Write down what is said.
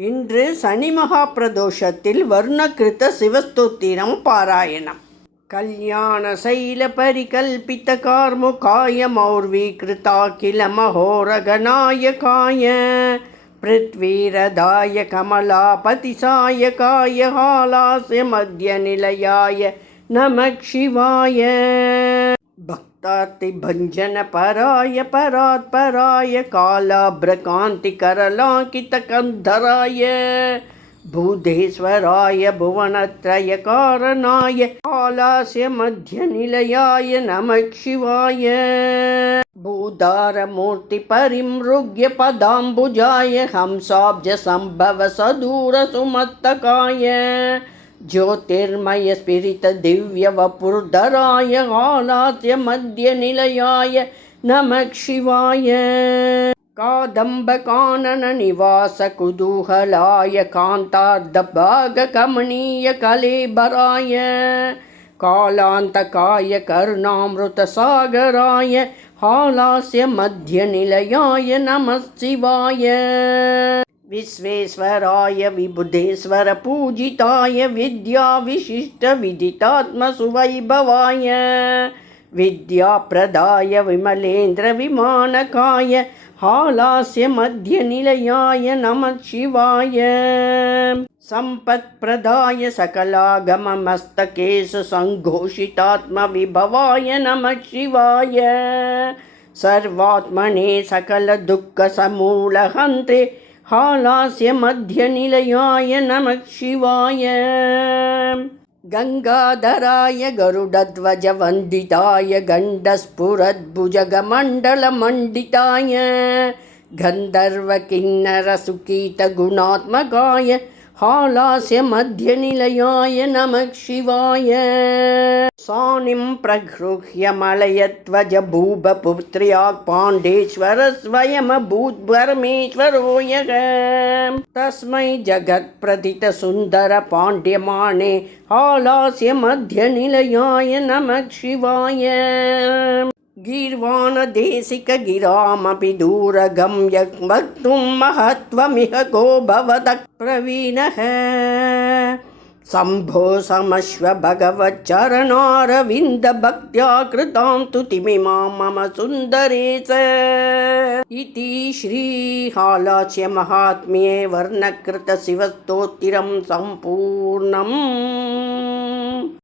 இன்று சனி மகா பிரதோஷத்தில் வர்ணகிருத்த சிவஸ்தோத்திரம் பாராயணம். கல்யாண சைல பரிகல்பித்த கார்முகாய மௌர்வி கிருதாகில மகோரகநாயகாய பிருத்வீரதாய கமலாபதிசாயகாய ஹாலாசிய மத்திய நிலையாய நமக் சிவாய. शिवाय भक्तार्तिभञ्जनपराय परात्पराय कालाभ्रकान्तिकरलाङ्कितकन्धराय भूतेश्वराय भुवनत्रयकारणाय कालास्य मध्यनिलयाय नमः शिवाय। भूधारमूर्तिपरिमृग्य पदाम्बुजाय हंसाब्जसम्भवसदूरसुमत्तकाय ज्योतिर्मयस्फिरितदिव्यवपुर्धराय हालास्य मध्यनिलयाय नमः शिवाय कादम्बकानननिवासकुतूहलाय कान्तार्धभागकमनीयकलेबराय कालान्तकाय करुणामृतसागराय हालास्य मध्यनिलयाय नमः शिवाय विश्वेश्वराय विबुधेश्वरपूजिताय विद्याविशिष्टविदितात्मसुवैभवाय विद्याप्रदाय विमलेन्द्रविमानकाय हालास्य मध्यनिलयाय नमः शिवाय। सम्पत्प्रदाय सकलागममस्तकेषु सङ्घोषितात्मविभवाय नमः शिवाय। सर्वात्मने सकलदुःखसमूलहन्त्रे हालास्य मध्यनिलयाय नमः शिवाय। गङ्गाधराय गरुडध्वजवन्दिताय गण्डस्फुरद्भुजगमण्डलमण्डिताय गन्धर्वकिन्नरसुकीतगुणात्मकाय हालास्य मध्यनिलयाय नमः शिवाय सानिं प्रगृह्य मलयध्वज भूपपुत्र्याक् पाण्डेश्वर स्वयमभूद्भरमेश्वरो यः। तस्मै जगत्प्रथितसुन्दर पाण्ड्यमाणे हालास्य मध्यनिलयाय नमः शिवाय। गीर्वाणदेशिकगिरामपि दूरगम्य वक्तुं महत्त्वमिह को भवतः प्रवीणः शम्भो समश्व भगवच्चरणारविन्दभक्त्या कृतां स्तुतिमिमां मम सुन्दरेश इति श्रीहालास्य महात्म्ये वर्णकृतशिवस्तोत्तिरं सम्पूर्णम्